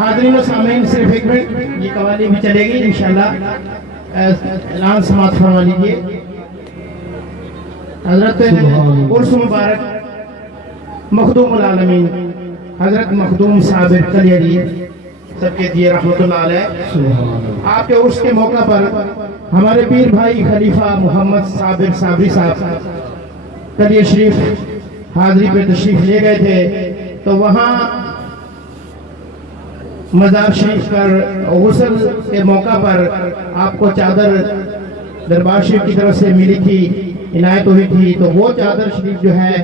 हाज़रीन सामीन सिर्फ एक मिनट, ये कवाली भी चलेगी इंशाल्लाह। ऐलान समाप्त फरमा लीजिए। हजरत उर्स मुबारक मखदूमुल आलमीन हजरत मखदूम साबिर कलियरी सबके दिए रहमतुल्लाह अलैह, आपके उर्स के मौका पर हमारे पीर भाई खलीफा मोहम्मद साबिर साबरी साहब कलियर शरीफ हाज़री पे तशरीफ ले गए थे। तो वहाँ मज़ार शरीफ पर गुस्ल के मौका पर आपको चादर दरबार शरीफ की तरफ से मिली थी, इनायत हुई थी। तो वो चादर शरीफ जो है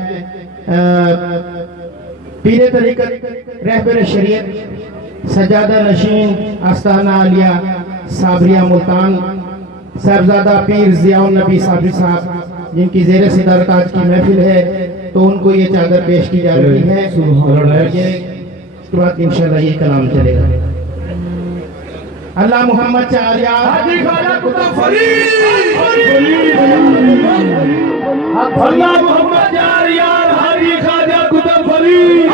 पीरे तरीक़त रहबर शरीयत सजादा नशीन आस्ताना आलिया साबरिया मुल्तान साहबजादा पीर ज़ियाउल नबी साबरी साहब जिनकी ज़ेर सदारत आज की महफिल है, तो उनको ये चादर पेश की जा रही है। उसके बाद इंशाल्लाह ये कलाम चलेगा। अल्लाह मोहम्मद चारिया अल्लाह मोहम्मद चारिया हाजी खाजा कुतुब फरीद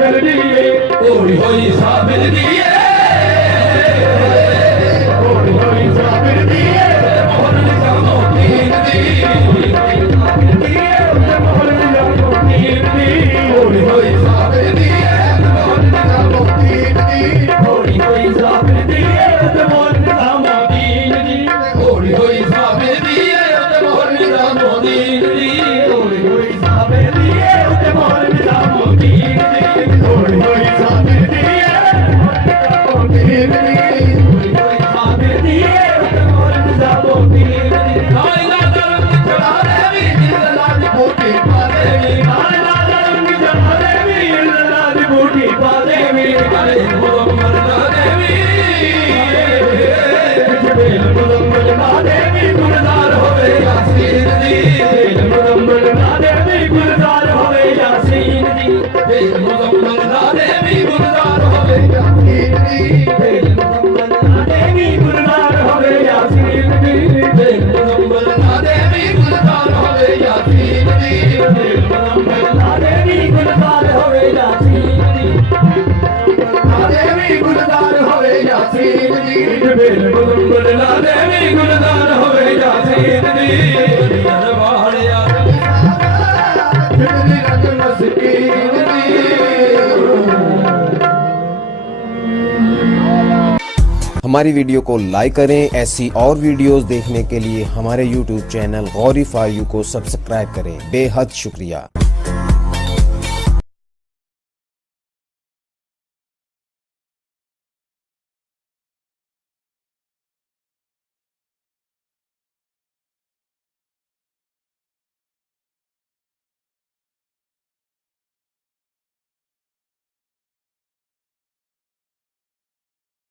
कर दिए होई होई साबिर दिए होई होई साबिर दिए मोहर निजामो दीन दी होई होई साबिर दिए उसे मोहर निजामो दीन दी होई होई साबिर दिए मोहर निजामो दीन दी होई होई साबिर दिए उसे मोहर निजामो दीन दी होई होई साबिर दिए मोहर निजामो दीन दी होई होई साबिर दिए उसे मोहर निजामो दीन दी होई होई साबिर दिए मोहर निजामो दीन दी होई होई साबिर दिए उसे मोहर निजामो दीन दी लाइला दरंग चढ़ा देवी जिंदला दी बूटी पा देवी लाला रंग चढ़ा देवी लाला दी बूटी पा देवी अरे मुदम्मर ना देवी बेल मुदम्मल ना देवी गुलजार होवे यासीन दी बेल मुदम्मल ना देवी गुलजार होवे यासीन दी बेल मुदम्मर ना देवी गुलजार होवे यासीन दी बेल मुदम्मल ना देवी गुलजार होवे यासीन दी बेल मुदम्मर ना देवी गुलजार होवे यासीन दी बेल मुदम्मल ना देवी गुलजार होवे यासीन दी ना देवी गुलजार होवे यासीन दी बेल मुदम्मल ना देवी गुलजार होवे यासीन दी दुनिया वालिया फिरनी रंग मस्कीन दी हमारी वीडियो को लाइक करें। ऐसी और वीडियोस देखने के लिए हमारे YouTube channel Gauri for you को सब्सक्राइब करें। बेहद शुक्रिया।